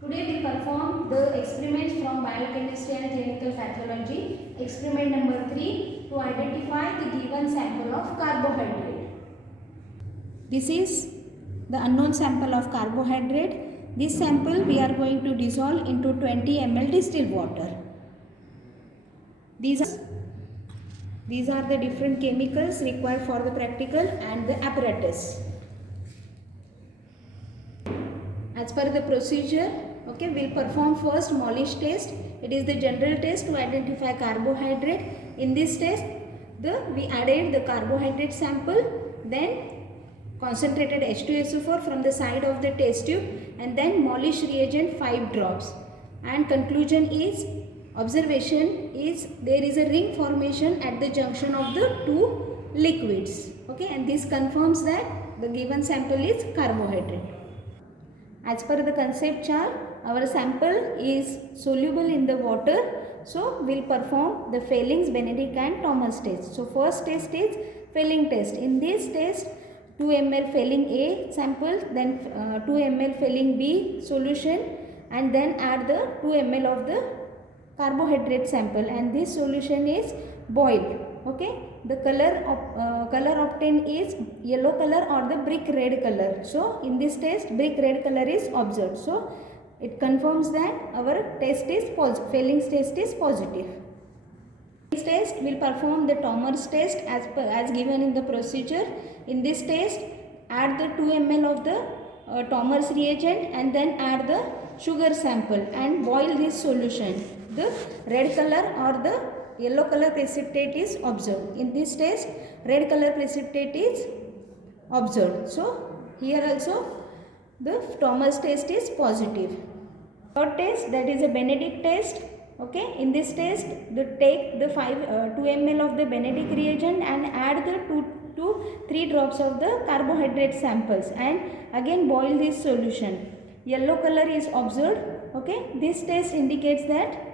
Today we perform the experiments from biochemistry and clinical pathology. Experiment number 3 to identify the given sample of carbohydrate. This is the unknown sample of carbohydrate. This sample we are going to dissolve into 20 ml distilled water. These are the different chemicals required for the practical and the apparatus. As per the procedure, okay, we'll perform first Molish test. It is the general test to identify carbohydrate. In this test, we added the carbohydrate sample, then concentrated H2SO4 from the side of the test tube, and then Molish reagent 5 drops. And conclusion is, observation is there is a ring formation at the junction of the two liquids. Okay, and this confirms that the given sample is carbohydrate. As per the concept chart, our sample is soluble in the water. So, we will perform the Fehling's, Benedict and Thomas test. So, first test is Fehling test. In this test, 2 ml Fehling A sample, then 2 ml Fehling B solution, and then add the 2 ml of the carbohydrate sample, and this solution is boiled. Okay, the color obtained is yellow color or the brick red color. So in this test, brick red color is observed. So it confirms that our test is positive. Fehling's test is positive. This test will perform the Thomas test as given in the procedure. In this test, add the 2 ml of the Thomas reagent and then add the sugar sample and boil this solution. The red color or the yellow color precipitate is observed. In this test, red color precipitate is observed. So here also the Thomas test is positive. Third test, that is a Benedict test. Okay, in this test, take the 2 ml of the Benedict reagent and add the 2 to 3 drops of the carbohydrate samples and again boil this solution. Yellow color is observed. Okay, this test indicates that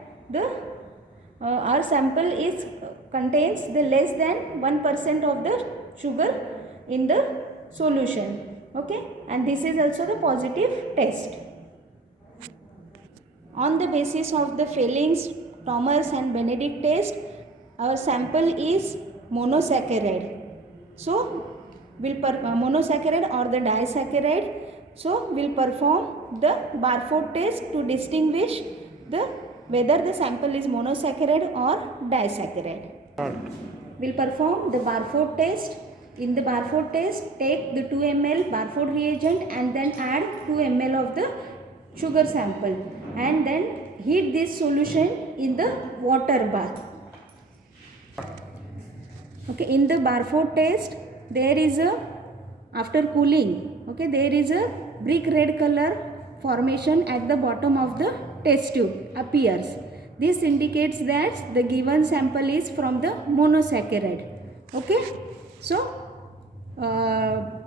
our sample contains the less than 1% of the sugar in the solution. Okay, and this is also the positive test. On the basis of the Fehling's, Thomas and Benedict test, our sample is monosaccharide. So, monosaccharide or the disaccharide. So, we'll perform the Barford test to distinguish whether the sample is monosaccharide or disaccharide. We'll perform the Barford test. In the Barford test, take the 2 ml Barford reagent and then add 2 ml of the sugar sample and then heat this solution in the water bath. Okay, in the Barford test, there is after cooling, okay, there is a brick red color formation at the bottom of the test tube appears. This indicates that the given sample is from the monosaccharide. Okay, so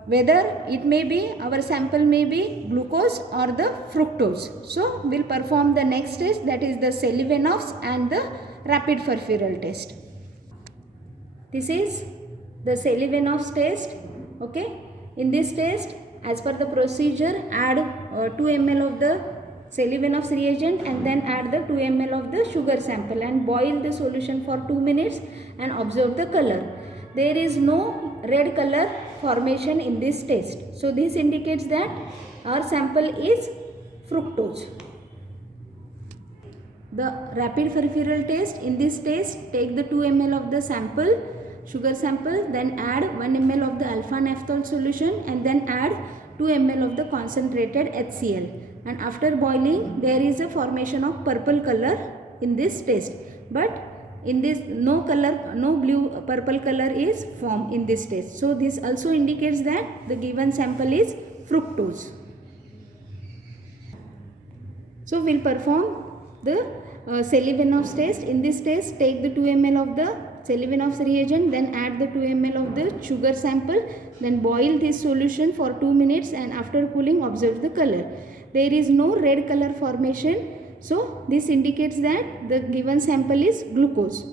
whether it may be, our sample may be glucose or the fructose. So we'll perform the next test, that is the Selivanov's and the rapid peripheral test. This is the Selivanov's test. Okay, in this test, as per the procedure, add 2 ml of the Selivanov's reagent and then add the 2 ml of the sugar sample and boil the solution for 2 minutes and observe the color. There is no red color formation in this test. So this indicates that our sample is fructose. The rapid peripheral test, in this test, take the 2 ml of the sample, sugar sample, then add 1 ml of the alpha naphthol solution and then add 2 ml of the concentrated HCl. And after boiling, there is a formation of purple color in this test. But in this, no blue purple color is formed in this test. So this also indicates that the given sample is fructose. So we'll perform the Selivanov's test. In this test, take the 2 ml of the Selivanov's reagent, then add the 2 ml of the sugar sample, then boil this solution for 2 minutes and after cooling observe the color. There is no red color formation. So this indicates that the given sample is glucose.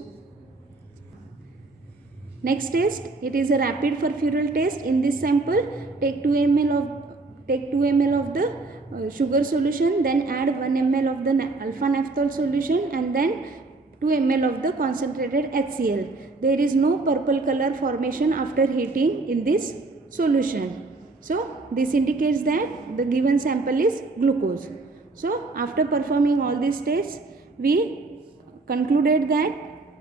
Next test, it is a rapid peripheral test. In this sample, take 2 ml of the sugar solution, then add 1 ml of the alpha naphthol solution, and then 2 ml of the concentrated HCl. There is no purple color formation after heating in this solution. So this indicates that the given sample is glucose. So after performing all these tests, we concluded that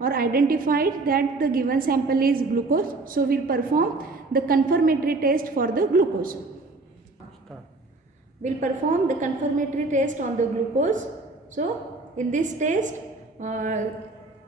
or identified that the given sample is glucose. So we will perform the confirmatory test for the glucose. We will perform the confirmatory test on the glucose. So in this test,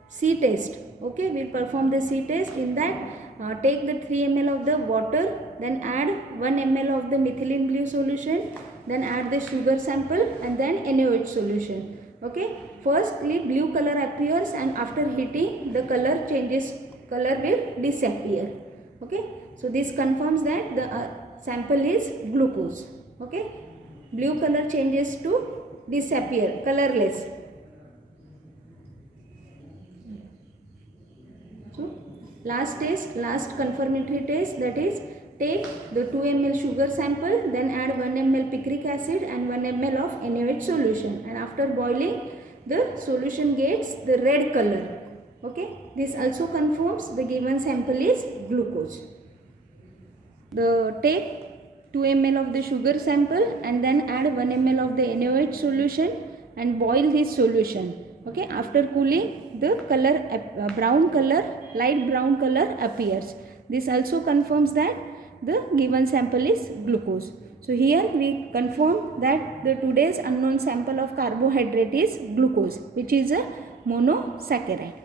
C test, okay, we will perform the C test. In that, take the 3 ml of the water, then add 1 ml of the methylene blue solution, then add the sugar sample, and then NaOH solution. Okay, firstly blue color appears, and after heating the color changes, color will disappear. Okay, so this confirms that the sample is glucose. Okay, blue color changes to disappear, colorless. So last test, last confirmatory test, that is take the 2 ml sugar sample, then add 1 ml picric acid and 1 ml of NaOH solution, and after boiling the solution gets the red color. Okay, this also confirms the given sample is glucose. Take 2 ml of the sugar sample and then add 1 ml of the NaOH solution and boil this solution. Okay, after cooling the color, brown color, light brown color appears. This also confirms that the given sample is glucose. So here we confirm that the today's unknown sample of carbohydrate is glucose, which is a monosaccharide.